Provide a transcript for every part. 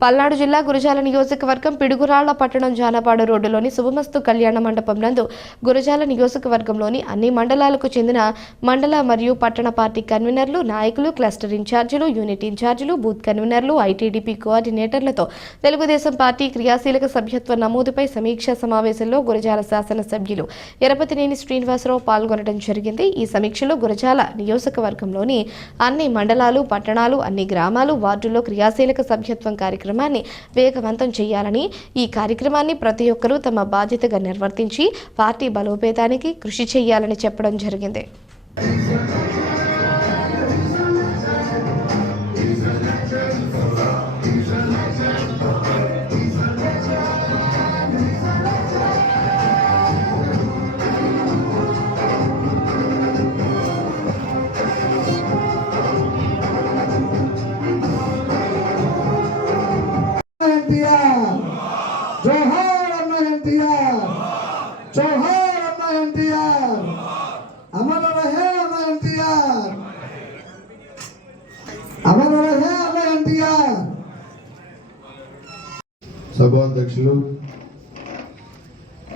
పల్నాడు జిల్లా గురజాల నియోజకవర్గం పిడుగురాళ్ళ పట్టణం జానపాడు రోడ్డులోని శుభమస్తు కళ్యాణ మండపం నందు గురజాల నియోజకవర్గంలోని అన్ని మండలాలకు చెందిన మండల మరియు పట్టణ పార్టీ కన్వీనర్లు నాయకులు క్లస్టర్ ఇన్ఛార్జీలు యూనిట్ ఇన్ఛార్జీలు బూత్ కన్వీనర్లు ఐటీడీపీ కోఆర్డినేటర్లతో తెలుగుదేశం పార్టీ క్రియాశీలక సభ్యత్వ నమోదుపై సమీక్షా సమావేశంలో గురజాల శాసనసభ్యులు ఎరపతినేని శ్రీనివాసరావు పాల్గొనడం జరిగింది. ఈ సమీక్షలో గురజాల నియోజకవర్గంలోని అన్ని మండలాలు పట్టణాలు అన్ని గ్రామాలు వార్డుల్లో క్రియాశీలక సభ్యత్వం కార్యక్రమాన్ని వేగవంతం చేయాలని ఈ కార్యక్రమాన్ని ప్రతి ఒక్కరూ తమ బాధ్యతగా నిర్వర్తించి పార్టీ బలోపేతానికి కృషి చేయాలని చెప్పడం జరిగింది. సభాధ్యక్షులు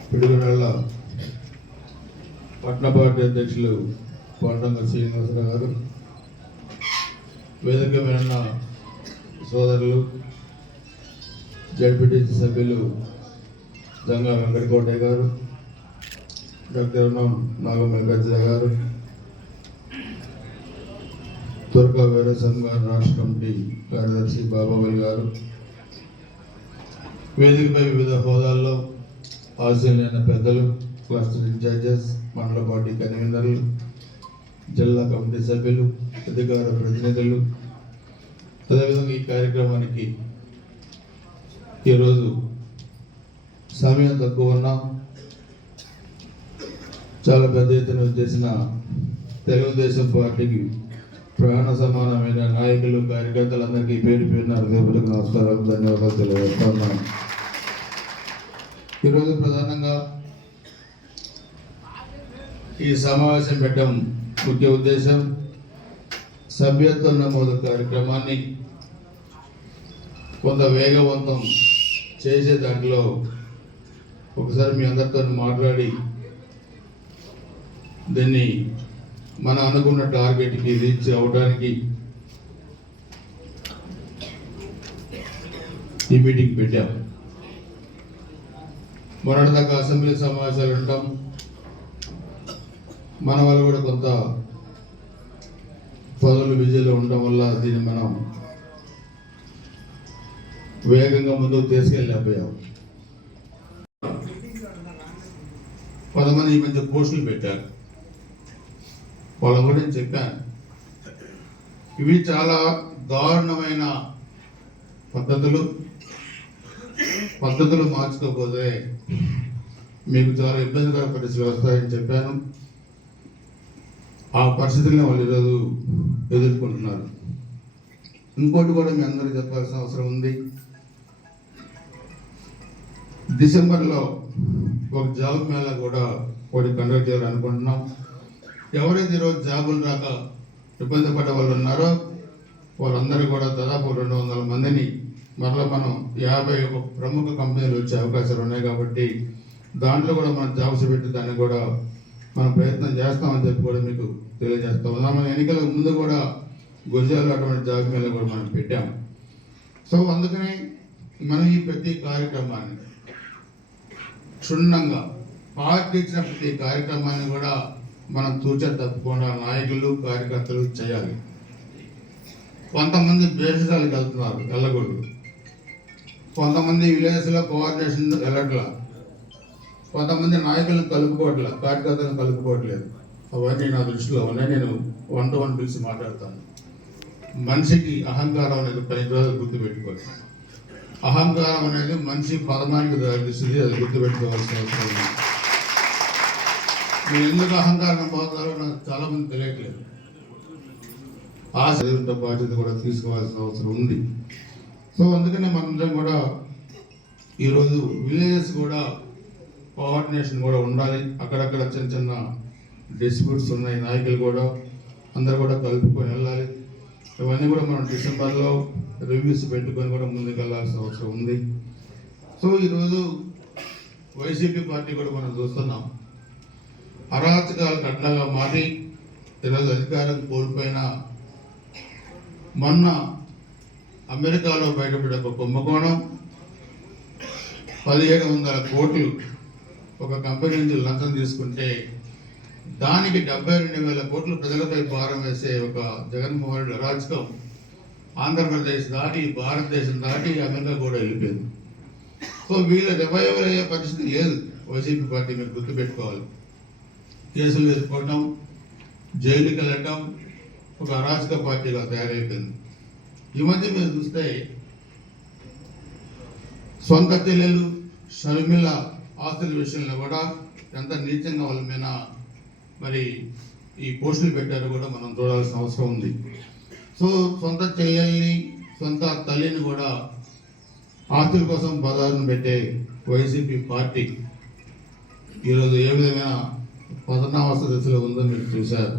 పిడుగురాళ్ళ పట్టణ పార్టీ అధ్యక్షులు పండంగ శ్రీనివాసరావు గారు వేదిక మీద సోదరులు జడ్పీటీసీ సభ్యులు జంగా వెంకటకోటయ్య గారు డాక్టర్ ఎం. నాగమల్లికార్జున గారు తుర్కా వీరసం గారు రాష్ట్ర కమిటీ కార్యదర్శి బాబాబల్ గారు వేదికపై వివిధ హోదాల్లో ఆశీలైన పెద్దలు క్లస్టర్ ఇన్ఛార్జెస్ మండల పార్టీ కన్వీనర్లు జిల్లా కమిటీ సభ్యులు అధికార ప్రతినిధులు. అదేవిధంగా ఈ కార్యక్రమానికి ఈరోజు సమయం తక్కువ ఉన్నా చాలా పెద్ద ఎత్తున వచ్చేసిన తెలుగుదేశం పార్టీకి ప్రాణ సమానమైన నాయకులు కార్యకర్తలందరికీ పేరు పేరున హృదయపూర్వక నమస్కారాలు ధన్యవాదాలు తెలియజేస్తున్నాను ఈరోజు ప్రధానంగా ఈ సమావేశం పెట్టడం ముఖ్య ఉద్దేశం. సభ్యత్వ నమోదు కార్యక్రమాన్ని కొంత వేగవంతం చేసే దాంట్లో ఒకసారి మీ అందరితో మాట్లాడి దీన్ని మనం అనుకున్న టార్గెట్కి రీచ్ అవడానికి ఈ మీటింగ్ పెట్టాం. మొన్నటిదాకా అసెంబ్లీ సమావేశాలు ఉండటం మన వాళ్ళు కూడా కొంత పదవులు బిజీలో ఉండడం వల్ల దీన్ని మనం వేగంగా ముందుకు తీసుకెళ్ళలేకపోయాం. కొంతమంది ఈ మధ్య పోస్టులు పెట్టారు. వాళ్ళ గురించి చెప్పాను. ఇవి చాలా దారుణమైన పద్ధతులు. పద్ధతులు మార్చుకోకపోతే మీకు చాలా ఇబ్బందికర పరిస్థితి వస్తాయని చెప్పాను. ఆ పరిస్థితుల్ని వాళ్ళు ఈరోజు ఎదుర్కొంటున్నారు. ఇంకోటి కూడా మీ అందరికీ చెప్పాల్సిన అవసరం ఉంది. డిసెంబర్లో ఒక జాబ్ మేళా కూడా ఒకటి కండక్ట్ చేయాలనుకుంటున్నాం ఎవరైతే ఈరోజు జాబులు రాక ఇబ్బంది పడ్డ వాళ్ళు ఉన్నారో వాళ్ళందరూ కూడా దాదాపు రెండు వందల మందిని మరలా మనం యాభై ఒక ప్రముఖ కంపెనీలు వచ్చే అవకాశాలు ఉన్నాయి కాబట్టి దాంట్లో కూడా మనం జాబ్స్ పెట్టి దాన్ని కూడా మనం ప్రయత్నం చేస్తామని చెప్పి కూడా మీకు తెలియజేస్తా ఉన్నాం. మన ఎన్నికల ముందు కూడా గుజరాత్లో అటువంటి జాబ్ మేళ కూడా మనం పెట్టాం. సో అందుకని మనం ఈ ప్రతి కార్యక్రమాన్ని క్షుణ్ణంగా పార్టీ ఇచ్చిన ప్రతి కార్యక్రమాన్ని కూడా మనం తూచ తప్పకుండా నాయకులు కార్యకర్తలు చేయాలి. కొంతమంది బేసిసాలకు వెళ్తున్నారు వెళ్ళకూడదు. కొంతమంది విలేజ్లో కోఆర్డినేషన్ వెళ్ళట్లా కొంతమంది నాయకులను కలుపుకోవట్లే. కార్యకర్తలను కలుపుకోవట్లేదు. అవన్నీ నా దృష్టిలో ఉన్నాయి. నేను వన్ టు వన్ పిలిచి మాట్లాడతాను. మనిషికి అహంకారం అనేది పది రోజులు గుర్తుపెట్టుకోవాలి. అహంకారం అనేది మనిషి పదమానికి దారితీస్తుంది అది గుర్తుపెట్టుకోవాల్సిన అవసరం ఉంది మీరు ఎందుకు అహంకారం పోతారో నాకు చాలామంది తెలియట్లేదు. ఆ శరీరంతో బాధ్యత కూడా తీసుకోవాల్సిన అవసరం ఉంది. సో అందుకనే మనందరం కూడా ఈరోజు విలేజెస్ కూడా కోఆర్డినేషన్ కూడా ఉండాలి. అక్కడక్కడ చిన్న చిన్న డిస్ప్యూట్స్ ఉన్నాయి నాయకులు కూడా అందరు కూడా కలుపుకొని వెళ్ళాలి. ఇవన్నీ కూడా మనం డిసెంబర్లో రివ్యూస్ పెట్టుకొని కూడా ముందుకెళ్ళాల్సిన అవసరం ఉంది. సో ఈరోజు వైసీపీ పార్టీ కూడా మనం చూస్తున్నాం. అరాచకాలకు అడ్డగా మారి ఈరోజు అధికారం కోల్పోయిన మొన్న అమెరికాలో బయటపడే ఒక కుంభకోణం పదిహేడు వందల కోట్లు ఒక కంపెనీ నుంచి లంచం తీసుకుంటే దానికి డెబ్బై రెండు వేల కోట్లు ప్రజలపై భారం వేసే ఒక జగన్మోహన్ రెడ్డి అరాచకం ఆంధ్రప్రదేశ్ దాటి భారతదేశం దాటి అమెరికా కూడా వెళ్ళిపోయింది. సో వీళ్ళ రివైవల్ అయ్యే పరిస్థితి లేదు. వైసీపీ పార్టీ మీరు గుర్తుపెట్టుకోవాలి. కేసులు ఎదుర్కోవటం జైలుకి వెళ్ళటం ఒక అరాచక పార్టీగా తయారైపోయింది. ఈ మధ్య మీరు చూస్తే సొంత చెల్లెలు షర్మిల ఆస్తుల విషయంలో కూడా ఎంత నీచంగా వాళ్ళ మీద మరి ఈ పోస్టులు పెట్టారో కూడా మనం చూడాల్సిన అవసరం ఉంది. సో సొంత చెల్లెల్ని సొంత తల్లిని కూడా ఆస్తుల కోసం బజారును పెట్టే వైసీపీ పార్టీ ఈరోజు ఏ విధమైన పతనావస్థ దశలో ఉందో మీరు చూశారు.